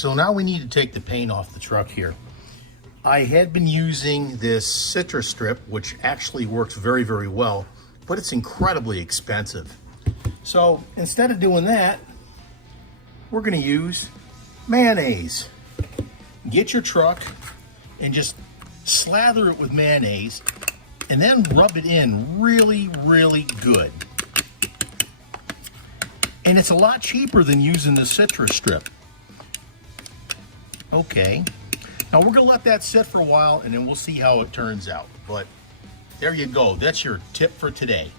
So now we need to take the paint off the truck here. I had been using this citrus strip, which actually works very, very well, but it's incredibly expensive. So instead of doing that, we're gonna use mayonnaise. Get your truck and just slather it with mayonnaise and then rub it in really, really good. And it's a lot cheaper than using the citrus strip. Okay, now we're gonna let that sit for a while and then we'll see how it turns out. But there you go, that's your tip for today.